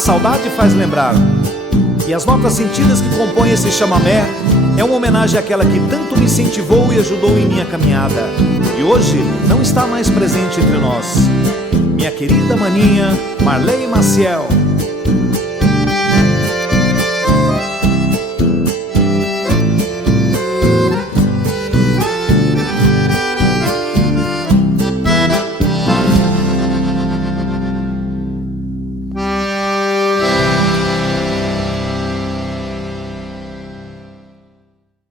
saudade faz lembrar. E as notas sentidas que compõem esse chamamé é uma homenagem àquela que tanto me incentivou e ajudou em minha caminhada, e hoje não está mais presente entre nós. Minha querida maninha Marley Maciel.